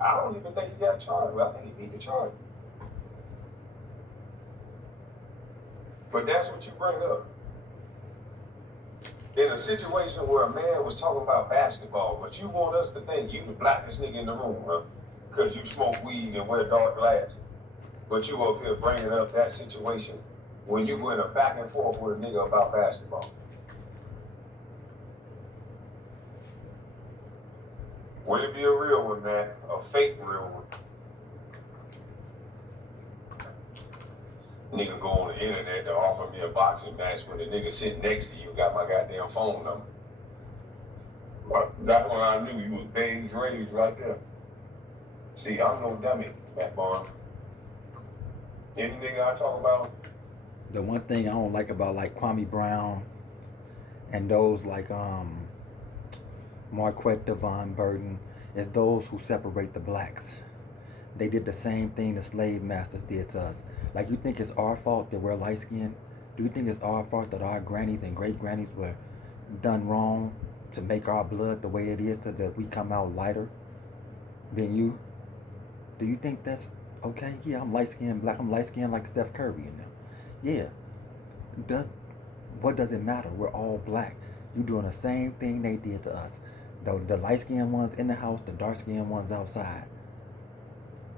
I don't even think he got charged. I think he beat the charge. But that's what you bring up. In a situation where a man was talking about basketball, but you want us to think you the blackest nigga in the room, huh? Because you smoke weed and wear dark glasses. But you up here bringing up that situation when you went a back and forth with a nigga about basketball. Would it be a real one, man? A fake real one? Nigga go on the internet to offer me a boxing match when the nigga sitting next to you got my goddamn phone number. That's when I knew you was beige rage right there. See, I'm no dummy, Matt Barnes. Any nigga I talk about. The one thing I don't like about like Kwame Brown and those like Marquette Devon Burton is those who separate the blacks. They did the same thing the slave masters did to us. Like, you think it's our fault that we're light skinned? Do you think it's our fault that our grannies and great grannies were done wrong to make our blood the way it is, so that we come out lighter than you? Do you think that's okay? Yeah, I'm light skinned black. I'm light skinned like Steph Curry, you know. Yeah. What does it matter? We're all black. You doing the same thing they did to us. The light skinned ones in the house, the dark skinned ones outside.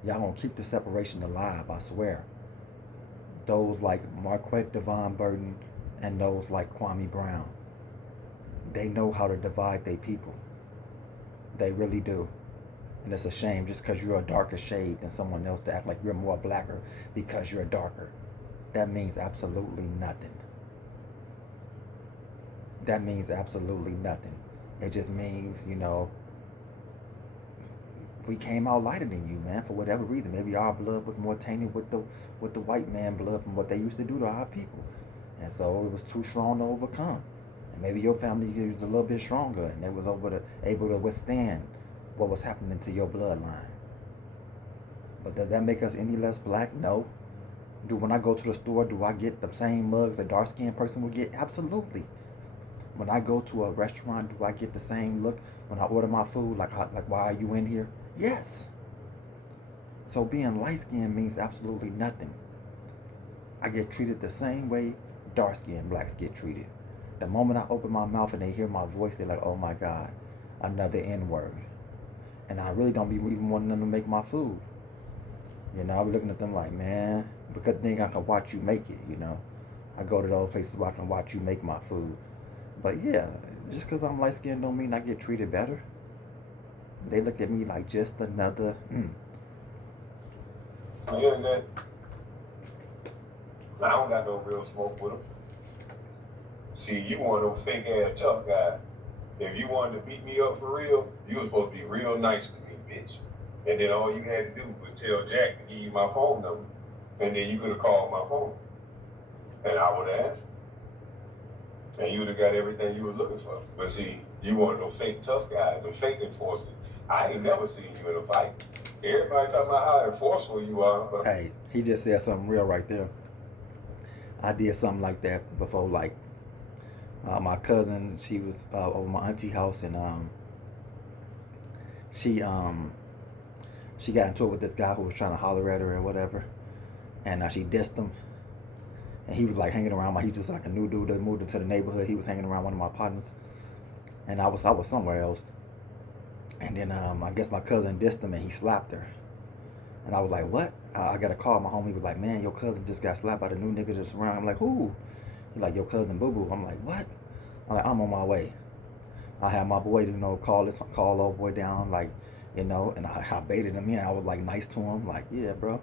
Y'all gonna keep the separation alive, I swear. Those like Marquette Devon Burton and those like Kwame Brown, they know how to divide their people. They really do. And it's a shame just because you're a darker shade than someone else to act like you're more blacker because you're darker. That means absolutely nothing. That means absolutely nothing. It just means, you know, we came out lighter than you, man, for whatever reason. Maybe our blood was more tainted with the white man blood from what they used to do to our people. And so it was too strong to overcome. And maybe your family was a little bit stronger and they was able to withstand what was happening to your bloodline. But does that make us any less black? No. When I go to the store, do I get the same mugs a dark-skinned person would get? Absolutely. When I go to a restaurant, do I get the same look when I order my food? Like why are you in here? Yes. So being light-skinned means absolutely nothing. I get treated the same way dark-skinned blacks get treated. The moment I open my mouth and they hear my voice, they're like, oh my God, another N-word. And I really don't be even wanting them to make my food. You know, I be looking at them like, man, because then I can watch you make it, you know. I go to those places where I can watch you make my food. But yeah, just because I'm light-skinned don't mean I get treated better. They look at me like just another. On the internet, I don't got no real smoke with them. See, you one of those fake ass tough guys. If you wanted to beat me up for real, you was supposed to be real nice to me, bitch. And then all you had to do was tell Jack to give you my phone number. And then you could have called my phone. And I would have asked. And you would have got everything you were looking for. But see, you one of those fake tough guys, those fake enforcers. I ain't never seen you in a fight. Everybody talking about how enforceful you are. But hey, he just said something real right there. I did something like that before, like my cousin, she was over my auntie house, and she got into it with this guy who was trying to holler at her or whatever, and she dissed him. And he was like hanging around he's just like a new dude that moved into the neighborhood. He was hanging around one of my partners, and I was somewhere else. And then I guess my cousin dissed him and he slapped her. And I was like, what? I got a call. My homie was like, man, your cousin just got slapped by the new nigga that's around. I'm like, who? He's like, your cousin Boo Boo. I'm like, what? I'm like, I'm on my way. I had my boy, you know, call old boy down, like, you know, and I baited him in. I was like nice to him, like, yeah, bro.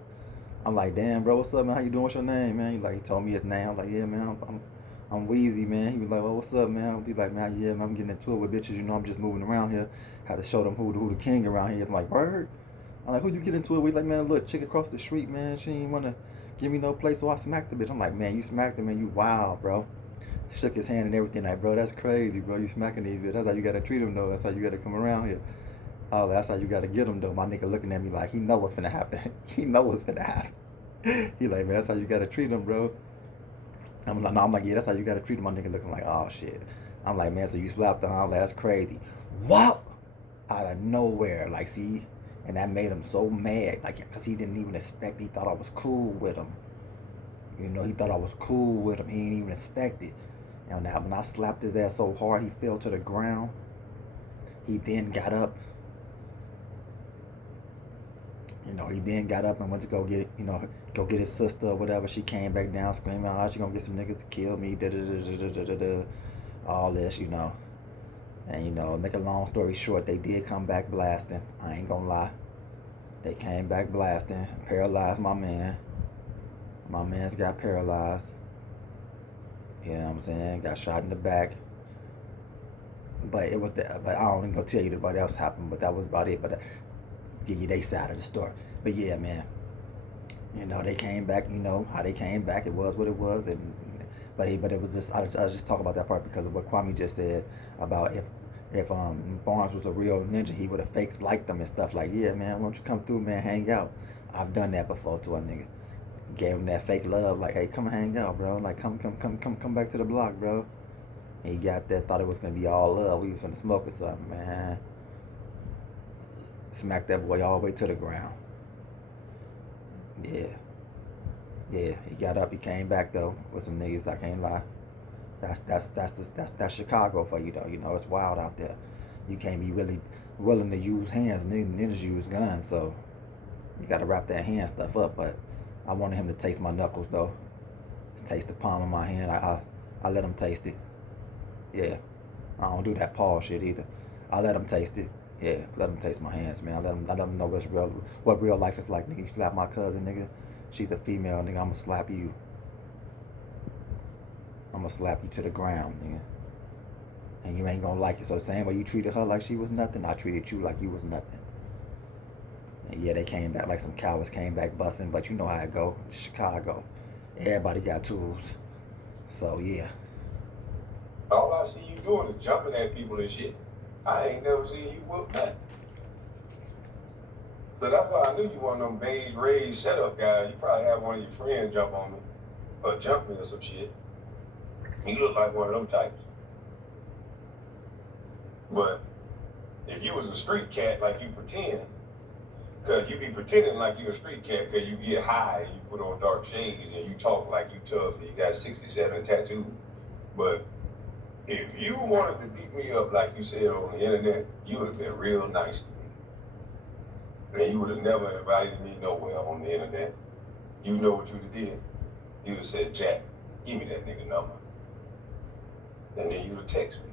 I'm like, damn, bro, what's up, man? How you doing? What's your name, man? He told me his name. I'm like, yeah, man, I'm Wheezy, man. He was like, well, what's up, man? He's like, man, yeah, man, I'm getting into it with bitches. You know, I'm just moving around here. Had to show them who the king around here. I'm like, word? I'm like, who you get into it with? Like, man, look, chick across the street, man. She ain't want to give me no place, so I smacked the bitch. I'm like, man, you smacked her, man. You wild, bro. Shook his hand and everything. Like, bro, that's crazy, bro. You smacking these bitches. That's how you got to treat them, though. That's how you got to come around here. Oh, that's how you got to get them, though. My nigga looking at me like, he know what's finna happen. He know what's finna happen. He like, man, that's how you got to treat them, bro. I'm like, yeah, that's how you got to treat them. My nigga looking like, oh, shit. I'm like, man, so you slapped her. I'm like, that's crazy. What? out of nowhere, like, see, and that made him so mad, like, because he didn't even expect. He thought I was cool with him. You know, he thought I was cool with him. He didn't even expect it. And now, when I slapped his ass so hard, he fell to the ground. He then got up. You know, he then got up and went to go get, go get his sister or whatever. She came back down screaming, "Oh, she gonna get some niggas to kill me." Da da da da da da da. All this, And make a long story short, they did come back blasting. I ain't gonna lie. They came back blasting, paralyzed my man. My man's got paralyzed. You know what I'm saying? Got shot in the back. But but I don't even gonna tell you what else happened. But that was about it. But give you their side of the story. But yeah, man. They came back. How they came back. It was what it was. But it was just, I was just talking about that part because of what Kwame just said about if Barnes was a real ninja, he would have fake liked them and stuff. Like, yeah, man, why don't you come through, man, hang out? I've done that before to a nigga. Gave him that fake love, like, hey, come hang out, bro. Like, come back to the block, bro. And he got that, thought it was gonna be all love. We was gonna smoke or something, man. Smacked that boy all the way to the ground. Yeah. Yeah, he got up, he came back though with some niggas. I can't lie. That's Chicago for you though. It's wild out there. You can't be really willing to use hands. Niggas use guns, so you gotta wrap that hand stuff up. But I wanted him to taste my knuckles though. Taste the palm of my hand. I let him taste it. Yeah, I don't do that paw shit either. I let him taste it. Yeah, let him taste my hands, man. I let him know what real life is like, nigga. You slap my cousin, nigga. She's a female, nigga. I'ma slap you. I'ma slap you to the ground, nigga. And you ain't gonna like it. So the same way you treated her like she was nothing, I treated you like you was nothing. And yeah, they came back like some cowards, came back busting, but you know how it go. Chicago. Everybody got tools. So yeah. All I see you doing is jumping at people and shit. I ain't never seen you whoop that. So that's why I knew you one of them beige raised setup guys. You probably had one of your friends jump on me or jump me or some shit. You look like one of them types. But if you was a street cat like you pretend, because you be pretending like you a street cat because you get high and you put on dark shades and you talk like you tough and you got 67 tattoos. But if you wanted to beat me up like you said on the internet, you would have been real nice to me. And you would have never invited me nowhere on the internet. You know what you'd have did? You'd have said, "Jack, give me that nigga number." And then you'd have texted me.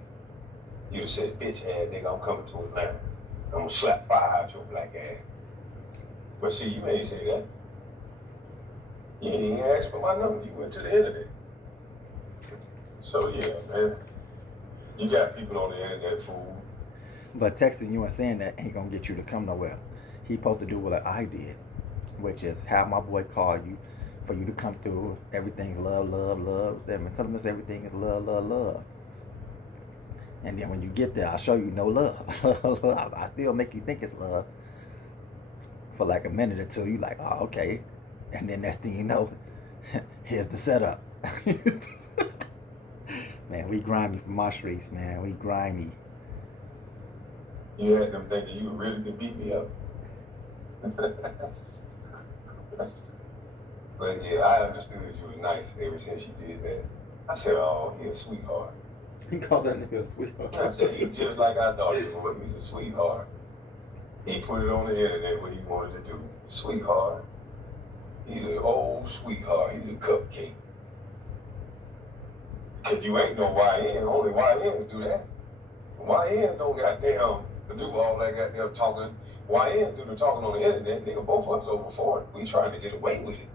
You'd have said, "Bitch ass nigga, I'm coming to Atlanta. I'm gonna slap fire out your black ass." But see, you ain't say that. You ain't even ask for my number. You went to the internet. So yeah, man. You got people on the internet, fool. But texting you and saying that ain't gonna get you to come nowhere. He supposed to do what I did, which is have my boy call you for you to come through. Everything's love, love, love. Tell him everything is love, love, love. And then when you get there, I'll show you no love. I still make you think it's love for like a minute or two. You like, oh, okay. And then next thing you know, here's the setup. Man, we grimy from my streets, man. We grimy. You had them thinking you really could beat me up. But yeah, I understood you was nice ever since you did that. I said, "Oh, he a sweetheart." He called that nigga a sweetheart. I said, "He just like I thought he was. He's a sweetheart." He put it on the internet what he wanted to do. Sweetheart. He's an old sweetheart. He's a cupcake. Cause you ain't no YN. Only YNs do that. YNs don't goddamn do all that goddamn talking. YNs do the talking on the internet. Nigga, both of us over 40. We trying to get away with it.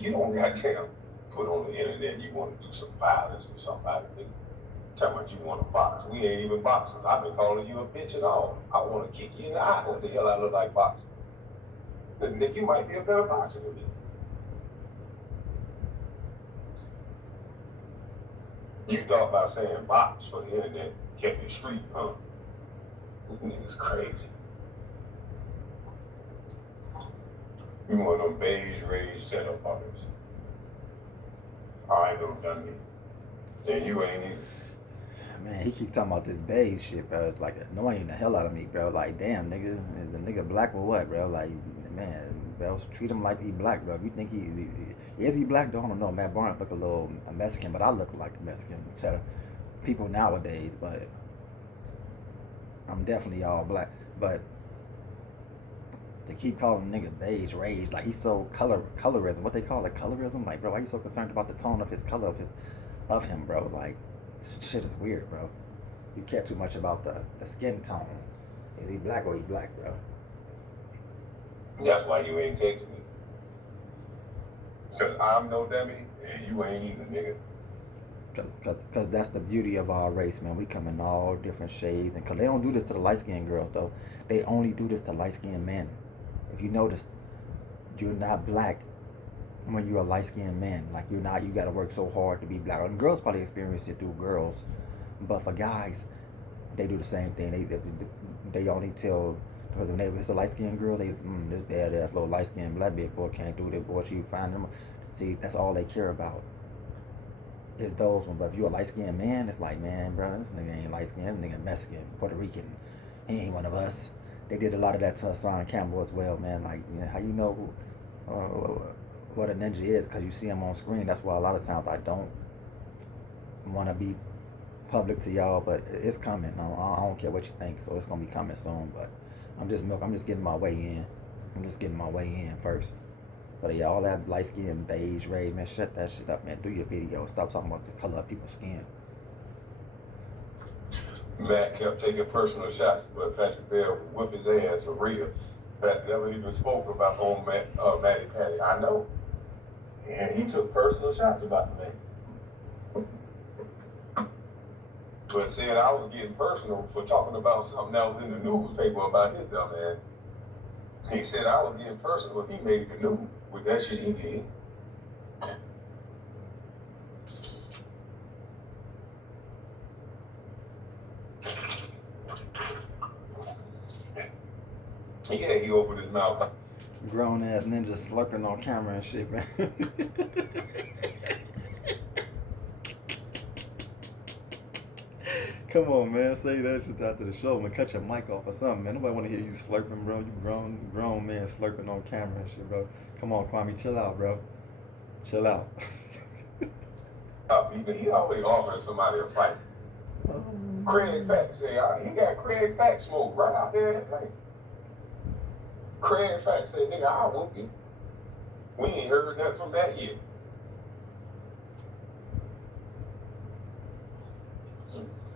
You don't goddamn put on the internet you want to do some violence to somebody. Nigga. Talking about you want to box. We ain't even boxing. I've been calling you a bitch and all. I want to kick you in the eye. What the hell I look like boxing? Nigga, you might be a better boxer than me. You thought about saying box for the internet, kept your street, huh? This nigga's crazy. You one of them beige raised setup artists. I ain't never done me. And you ain't either. Man, he keep talking about this beige shit, bro. It's like annoying the hell out of me, bro. Like, damn, nigga, is the nigga black or what, bro? Like, man, bro, treat him like he black, bro. If you think is he black? Don't know. Matt Barnes look a little Mexican, but I look like a Mexican to people nowadays. But I'm definitely all black. But to keep calling nigga beige rage, like he's so colorism. What they call it, colorism? Like, bro, why you so concerned about the tone of his color of him, bro? Like, shit is weird, bro. You care too much about the skin tone. Is he black or he black, bro? That's why you ain't texting me. Cause I'm no dummy and you ain't either, nigga. Cause that's the beauty of our race, man. We come in all different shades, and cause they don't do this to the light skinned girls though. They only do this to light skinned men. If you notice, you're not black when you're a light skinned man. Like you're not. You got to work so hard to be black. And girls probably experience it through girls, but for guys, they do the same thing. They only tell because if it's a light skinned girl, this badass little light skinned black bitch boy can't do this. Boy, she find them. See, that's all they care about. Is those ones. But if you're a light skinned man, it's like, man, bro, this nigga ain't light skinned. This nigga Mexican, Puerto Rican. He ain't one of us. They did a lot of that to Hassan Campbell as well, man. Like, you know, how you know what a ninja is? Because you see him on screen. That's why a lot of times I don't want to be public to y'all, but it's coming. I don't care what you think, so it's gonna be coming soon. But I'm just getting my way in. I'm just getting my way in first. But yeah, all that light skin, beige, ray, man, shut that shit up, man. Do your video. Stop talking about the color of people's skin. Matt kept taking personal shots, but Patrick Bell would whip his ass for real. Pat never even spoke about on Matty Patty. I know. And he took personal shots about the man. But said I was getting personal for talking about something that was in the newspaper about his dumb ass. He said I was getting personal when he made the news with that shit he did. Yeah, he opened his mouth. Grown ass ninja slurping on camera and shit, man. Come on, man. Say that shit after the show, man. Cut your mic off or something, man. Nobody want to hear you slurping, bro. You grown man slurping on camera and shit, bro. Come on, Kwame, chill out, bro. Chill out. He always offering somebody a fight. Craig Fack say he got Craig Fack smoke right out there that night. Craig Fack say, nigga, I whoop you. We ain't heard nothing from that yet.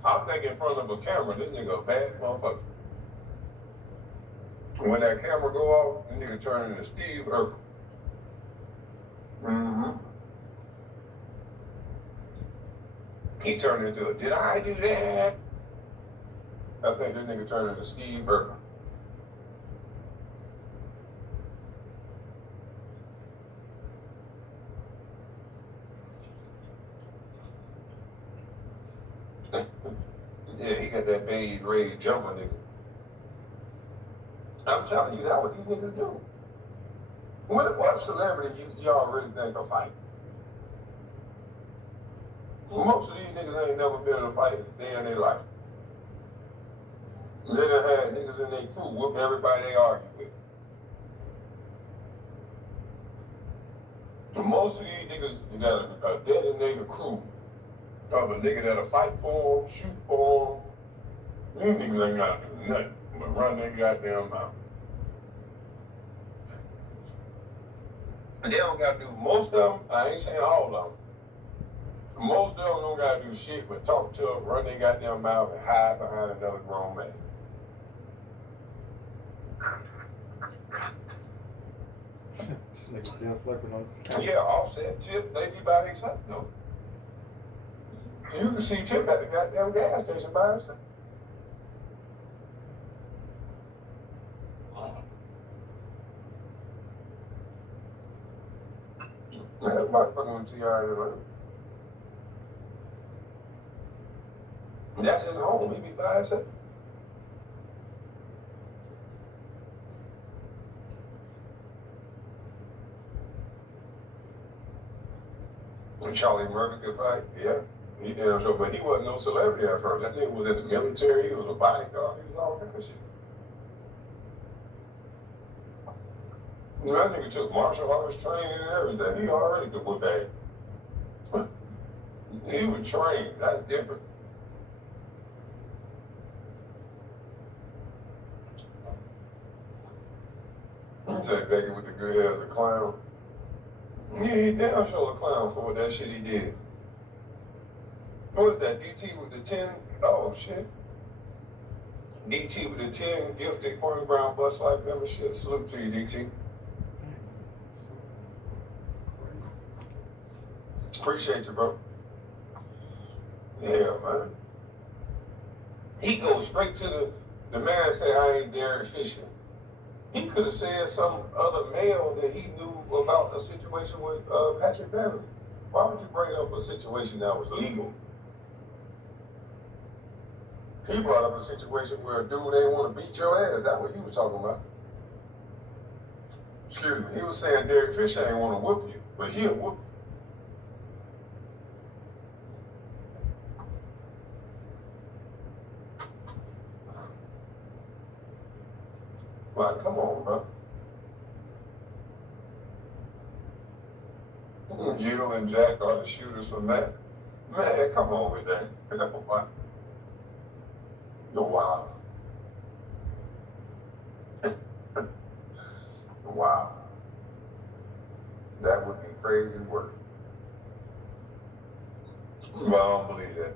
I'm thinking in front of a camera, this nigga a bad motherfucker. When that camera go off, this nigga turn into Steve Urkel. Mm-hmm. He turned into a, did I do that? I think this nigga turned into Steve Urkel. Yeah, he got that beige ray jumper nigga. I'm telling you, that's what these niggas do. What celebrity y'all really think are fighting? Most of these niggas ain't never been in a fight a day in their life. They done had niggas in their crew whoop everybody they argue with. But most of these niggas, you got a designated crew of a nigga that'll fight for them, shoot for them. These niggas ain't got to do nothing but run their goddamn mouth. And they don't got to do, most of them, I ain't saying all of them, most of them don't got to do shit but talk to them, run their goddamn mouth, and hide behind another grown man. Yeah, Offset, Tip, they be by themselves, though. You can see Tip at the goddamn gas station by himself. That motherfucker went to y'all. That's his home. He be by himself. When Charlie Murphy could fight, yeah. He damn sure, but he wasn't no celebrity at first. That nigga was in the military, he was a bodyguard, he was all kind of shit. That nigga took martial arts training and everything. He already could whip ass. He was trained, that's different. Said Becky with the good hair as a clown. Yeah, he damn sure a clown for that shit he did. What was that, DT with the 10? Oh shit. DT with the 10 gifted Kwame Brown bus life membership. Salute to you, DT. Appreciate you, bro. Yeah, man. He goes straight to the man say I ain't Derek Fisher. He could have said some other male that he knew about a situation with Patrick Beverly. Why would you bring up a situation that was legal? He brought up a situation where a dude ain't want to beat your ass. That's what he was talking about. Excuse me. He was saying Derek Fisher ain't want to whoop you, but he'll whoop you. Like, come on, bro. Jill and Jack are the shooters from that. Man, come on with that. Wow. Wow. That would be crazy work. Well, I don't believe that.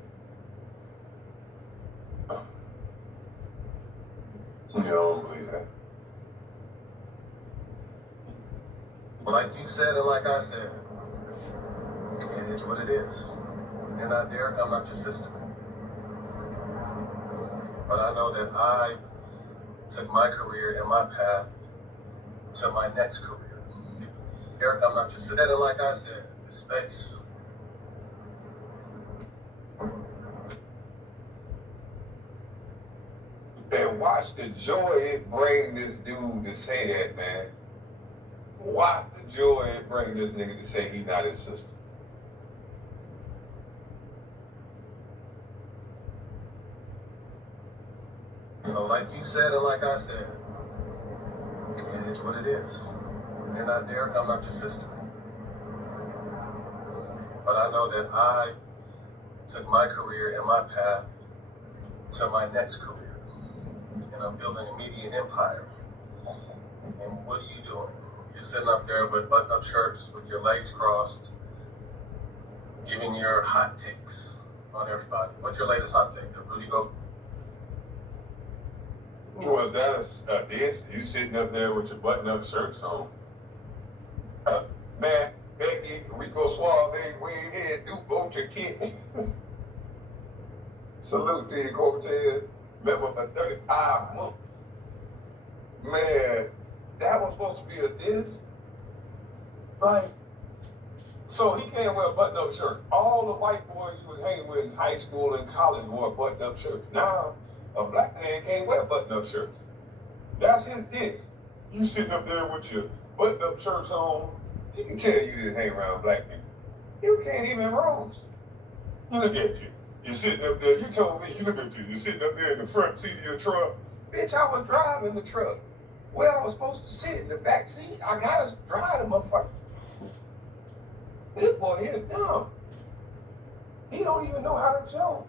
You don't believe that. Like you said and like I said, it is what it is. You're not Derek, I'm not your sister. But I know that I took my career and my path to my next career. Derek, I'm not your sister. And like I said, it's space. And watch the joy it bring this dude to say that, man. Watch the joy it bring this nigga to say he not his sister. So like you said and like I said, it is what it is. You're not Derek, I'm not your sister. But I know that I took my career and my path to my next career. And I'm building a media empire. And what are you doing? You're sitting up there with button-up shirts with your legs crossed, giving your hot takes on everybody. What's your latest hot take? Did Rudy go? Was that a diss? You sitting up there with your button-up shirts on? Man, Becky, Rico Suave, wave head, do both your kid. Salute to you, Cortez. Member for 35 months. Man, that was supposed to be a diss? Like, so he can't wear a button-up shirt. All the white boys he was hanging with in high school and college wore button-up shirts. Now, a black man can't wear button-up shirts. That's his diss. You sitting up there with your button-up shirts on, he can tell you didn't hang around black people. You can't even roast. Look at you. You're sitting up there, you told me, you look at you, you're sitting up there in the front seat of your truck. Bitch, I was driving the truck. Well, I was supposed to sit in the back seat. I gotta drive the motherfucker. This boy here is dumb. He don't even know how to joke.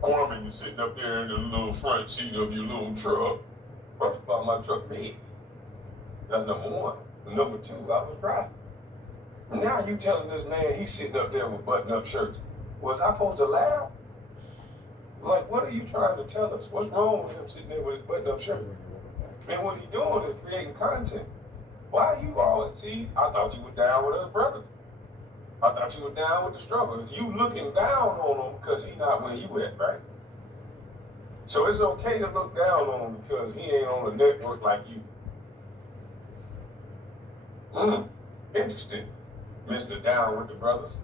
Kwame, you sitting up there in the little front seat of your little truck. First of all, my truck big. That's number one. Number two, I was driving. Now you telling this man he's sitting up there with button-up shirts. Was I supposed to laugh? Like, what are you trying to tell us? What's wrong with him sitting there with his button-up shirt? And what he's doing is creating content. Why you all, see, I thought you were down with us, brother. I thought you were down with the struggle. You looking down on him because he's not where you at, right? So it's okay to look down on him because he ain't on a network like you. Interesting, Mr. Down with the Brothers.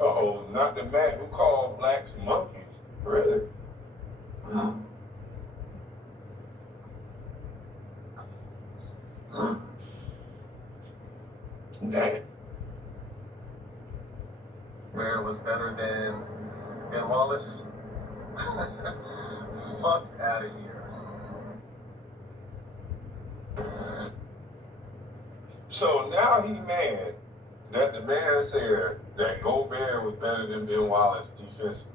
Uh-oh, not the man who called blacks monkeys. Really? Damn. Bear was better than Ben Wallace? Fuck out of here. So now he mad that the man said that Gobert was better than Ben Wallace defensively.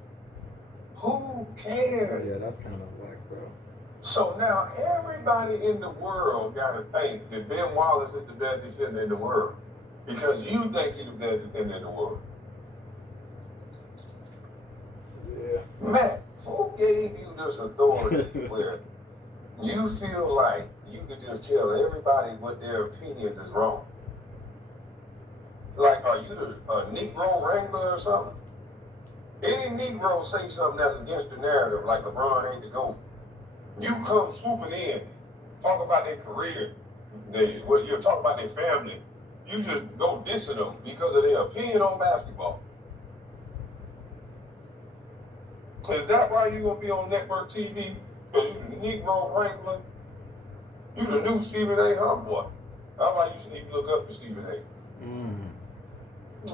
Who cares? Yeah, that's kind of whack, bro. So now everybody in the world got to think that Ben Wallace is the best defender in the world because you think he's the best defender in the world. Yeah. Matt, who gave you this authority where you feel like you could just tell everybody what their opinions is wrong? Like, are you a Negro Wrangler or something? Any Negro say something that's against the narrative, like LeBron ain't the GOAT, you come swooping in, talk about their career, you're talking about their family. You just go dissing them because of their opinion on basketball. Is that why you gonna be on network TV? Because you the Negro Wrangler? You the new Stephen A. Homeboy. That's why you should even look up to Stephen A.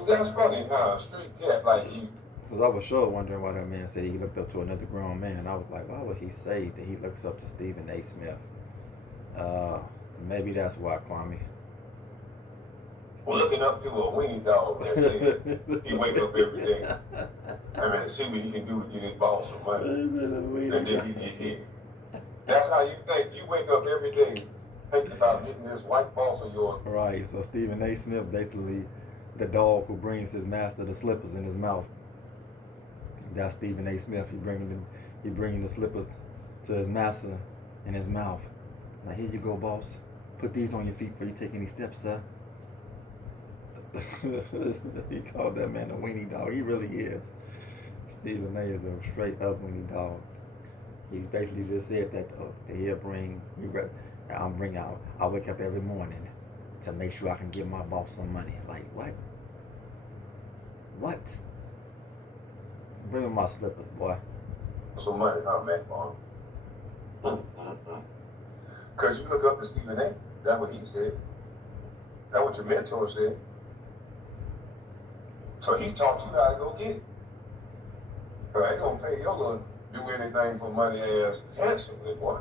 That's funny how a street cat like you. Because I was sure wondering why that man said he looked up to another grown man. I was like, why would he say that he looks up to Stephen A. Smith? Maybe that's why, Kwame. Looking up to a weenie dog that said he wake up every day. I mean, to see what he can do to get his boss some money. And then he get hit. That's how you think. You wake up every day thinking about getting this white boss of yours. Right, so Stephen A. Smith basically the dog who brings his master the slippers in his mouth. That's Stephen A. Smith. He bringing the slippers to his master in his mouth. Now here you go, boss. Put these on your feet before you take any steps, sir. He called that man a weenie dog. He really is. Stephen A. is a straight up weenie dog. He basically just said that I wake up every morning to make sure I can give my boss some money. Like, what? What? Bring me my slippers, boy. Some money, huh, Matt Bond? Because you look up to Stephen A. That's what he said. That's what your mentor said. So he taught you how to go get it. But I ain't gonna pay your little do anything for money ass handsomely, boy.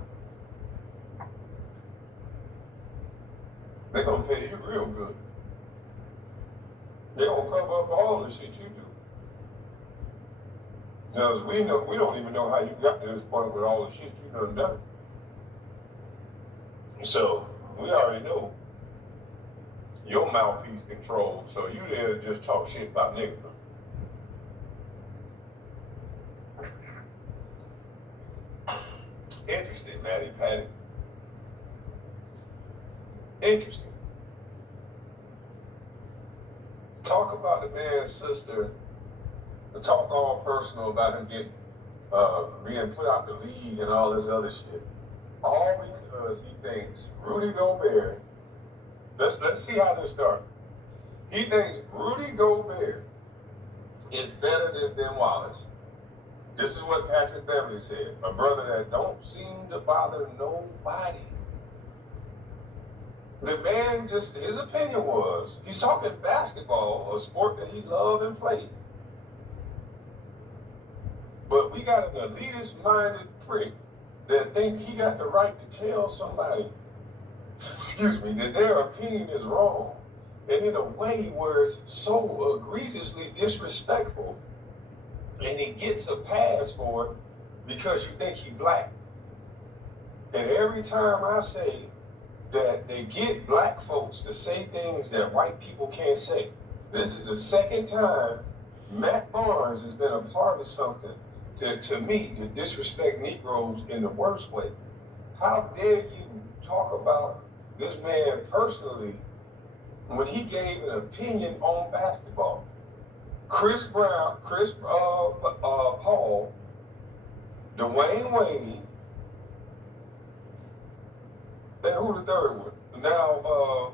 They gonna pay you real good. They gonna cover up all the shit you do. Because we don't even know how you got to this point with all the shit you done. So we already know your mouthpiece controlled, so you there to just talk shit about niggas. Interesting, Matty Patty. Interesting. Talk about the man's sister, talk all personal about him getting being put out the league and all this other shit. All because he thinks Rudy Gobert, let's see how this starts. He thinks Rudy Gobert is better than Ben Wallace. This is what Patrick Beverly said, a brother that don't seem to bother nobody. The man just, his opinion was, he's talking basketball, a sport that he loved and played. But we got an elitist-minded prick that think he got the right to tell somebody, that their opinion is wrong, and in a way where it's so egregiously disrespectful, and he gets a pass for it because you think he black. And every time I say that they get black folks to say things that white people can't say, this is the second time Matt Barnes has been a part of something to me to disrespect Negroes in the worst way. How dare you talk about this man personally when he gave an opinion on basketball? Chris Paul, Dwayne Wade, and who the third one? Now,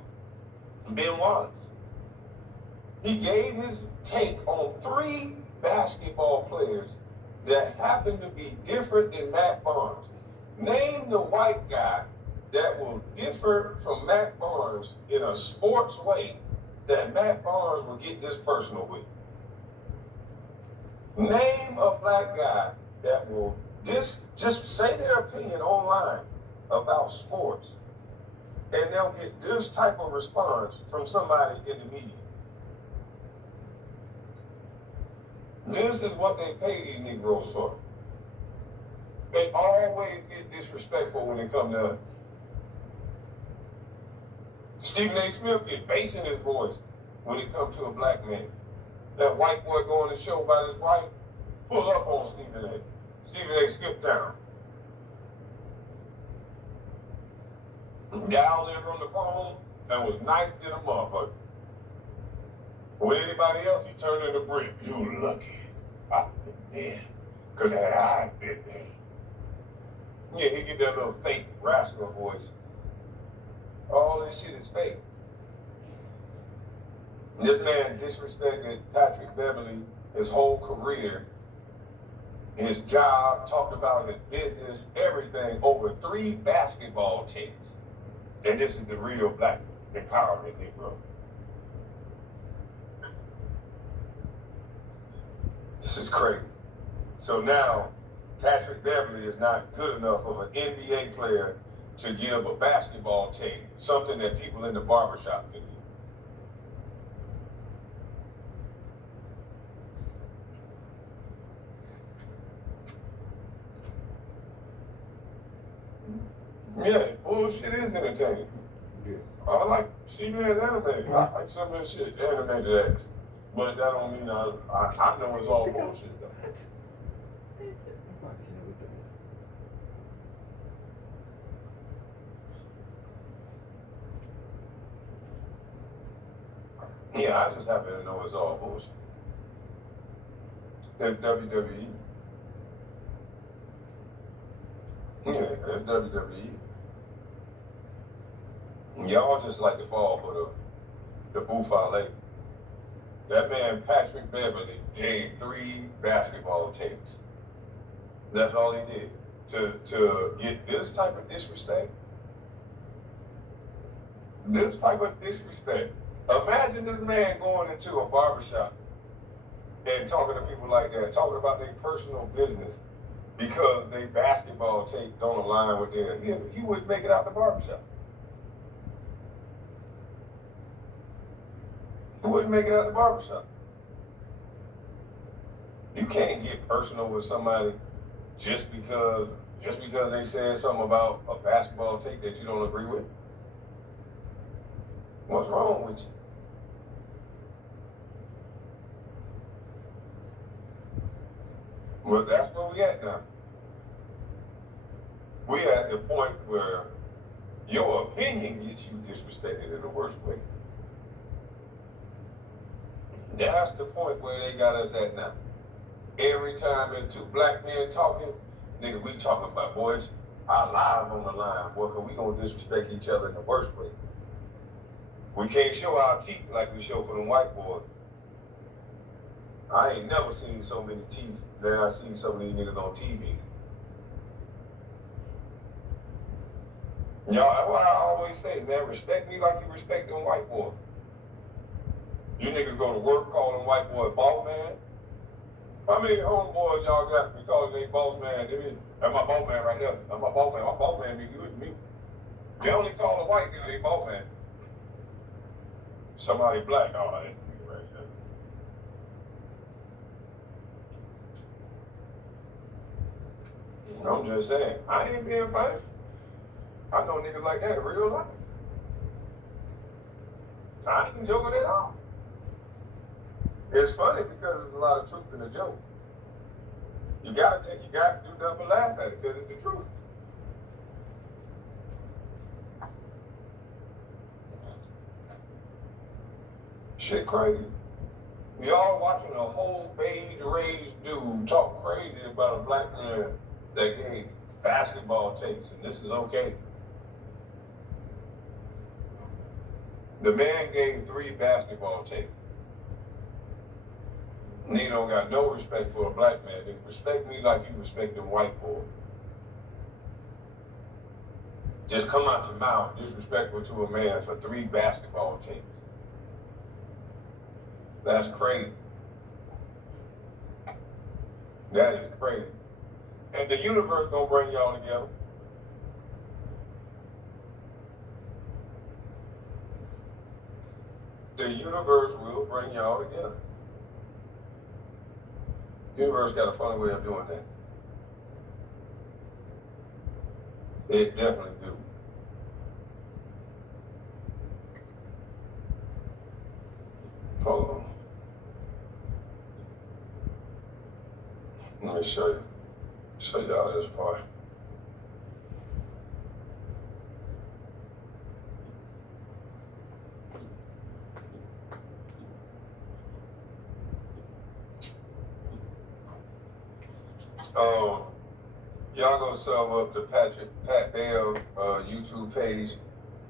Ben Wallace. He gave his take on 3 basketball players that happen to be different than Matt Barnes. Name the white guy that will differ from Matt Barnes in a sports way that Matt Barnes will get this personal with. Name a black guy that will just say their opinion online about sports, and they'll get this type of response from somebody in the media. This is what they pay these Negroes for. They always get disrespectful when they come to us. Stephen A. Smith get bass in his voice when it comes to a black man. That white boy going to show about his wife, pull up on Stephen A. Stephen A. skip down. Dialed in from the phone and was nice than a motherfucker. With anybody else, he turned into brick. You lucky. I've been there. Because had I been there. Yeah, he get that little fake rascal voice. All this shit is fake. This man disrespected Patrick Beverly his whole career, his job, talked about his business, everything over 3 basketball teams. And this is the real black empowerment Negro. This is crazy. So now, Patrick Beverly is not good enough of an NBA player to give a basketball take, something that people in the barbershop can do. Yeah, bullshit is entertaining. Yeah. I like seeing it animated. I like some of that shit animated ass. But that don't mean I know it's all bullshit though. Yeah, I just happen to know it's all bullshit. It's WWE. Yeah, it's WWE. Y'all just like to fall for the buffalo. That man Patrick Beverly gave 3 basketball takes. That's all he did. To get this type of disrespect. This type of disrespect. Imagine this man going into a barbershop and talking to people like that, talking about their personal business because their basketball tape don't align with theirs. He wouldn't make it out the barbershop. He wouldn't make it out the barbershop. You can't get personal with somebody just because they said something about a basketball tape that you don't agree with. What's wrong with you? Well, that's where we at now. We at the point where your opinion gets you disrespected in the worst way. That's the point where they got us at now. Every time there's 2 black men talking, nigga, we talking about, boys, our lives on the line, boy, cause we gonna disrespect each other in the worst way. We can't show our teeth like we show for them white boys. I ain't never seen so many teeth than I seen some of these niggas on TV. Y'all, that's why I always say, man, respect me like you respect them white boys. You niggas go to work, call them white boy boss man. How many homeboys y'all got because they boss man? That's my boss man right there. That's my boss man. My boss man be good to me. They only call a white guy they boss man. Somebody black, oh, that nigga right there. I'm just saying, I ain't being funny. I know niggas like that in real life. I ain't joking at all. It's funny because there's a lot of truth in the joke. You gotta do nothing but laugh at it because it's the truth. Shit crazy. Y'all watching a whole beige-raised dude talk crazy about a black man that gave basketball takes, and this is okay. The man gave 3 basketball takes. And he don't got no respect for a black man. They respect me like you respect them white boys. just come out your mouth disrespectful to a man for 3 basketball teams. That's crazy. That is crazy. And the universe gonna bring y'all together. The universe will bring y'all together. The universe got a funny way of doing that. It definitely do. Hold on. Let me show y'all this part. Y'all go sub up to Pat Bell YouTube page.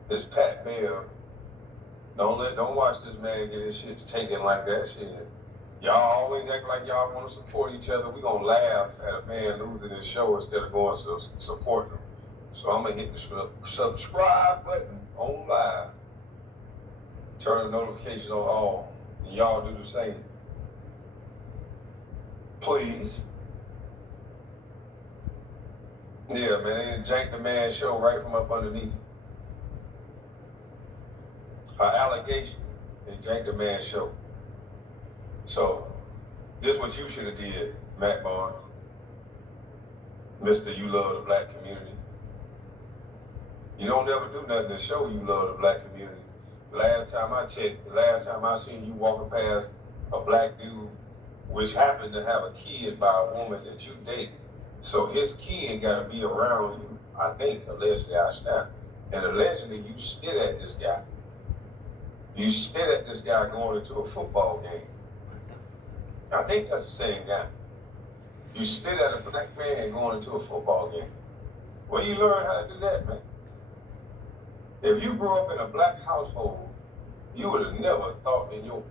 It's Pat Bell. Don't watch this man get his shit taken like that shit. Y'all always act like y'all want to support each other. We gonna laugh at a man losing his show instead of going to support him. So I'm gonna hit the subscribe button on live. Turn the notifications on all. And y'all do the same. Please. Yeah, man, they janked the man's show right from up underneath. An allegation, they janked the man's show. So, this is what you should have did, Matt Barnes. Mr. You love the black community. You don't never do nothing to show you love the black community. Last time I checked, the last time I seen you walking past a black dude, which happened to have a kid by a woman that you date. So his kid got to be around you, I think, allegedly, I snap. And allegedly, you spit at this guy. You spit at this guy going into a football game. I think that's the same guy. You spit at a black man going into a football game. Where you learn how to do that, man? If you grew up in a black household, you would have never thought in your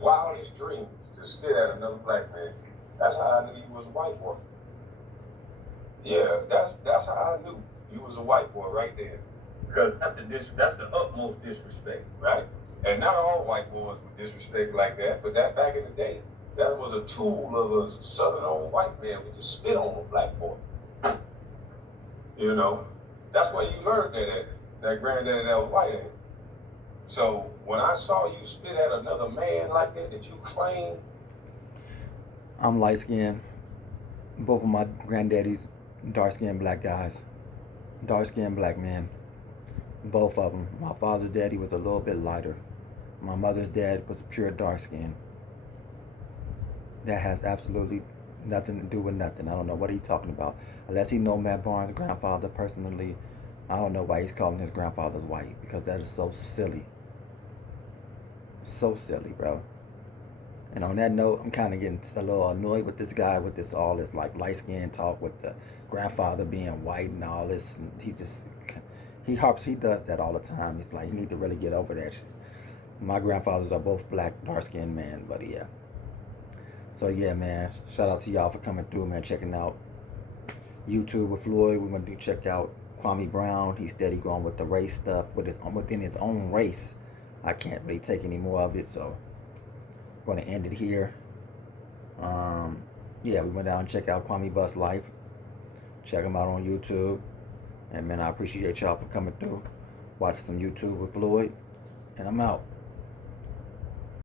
wildest dreams to spit at another black man. That's how I knew you was a white boy. Yeah, that's how I knew you was a white boy right there. Because that's the utmost disrespect, right? And not all white boys would disrespect like that, but that back in the day, that was a tool of a southern old white man with to spit on a black boy. You know, that's where you learned that granddaddy that was white ain't. So when I saw you spit at another man like that you claim. I'm light skinned. Both of my granddaddies, dark skinned black guys. Dark skinned black men. Both of them. My father's daddy was a little bit lighter. My mother's dad was pure dark skin. That has absolutely nothing to do with nothing. I don't know what he's talking about. Unless he know Matt Barnes' grandfather personally, I don't know why he's calling his grandfather white, because that is so silly. So silly, bro. And on that note, I'm kind of getting a little annoyed with this guy, with all this like light skin talk with the grandfather being white and all this. And he does that all the time. He's like, you need to really get over that shit. My grandfathers are both black, dark skinned men, but yeah. So yeah, man, shout out to y'all for coming through, man, checking out YouTube with Floyd. We're going to check out Kwame Brown. He's steady going with the race stuff within his own race. I can't really take any more of it, so I'm going to end it here. Yeah, we went down and checked out Kwame Bus Life. Check him out on YouTube. And man, I appreciate y'all for coming through. Watch some YouTube with Floyd. And I'm out.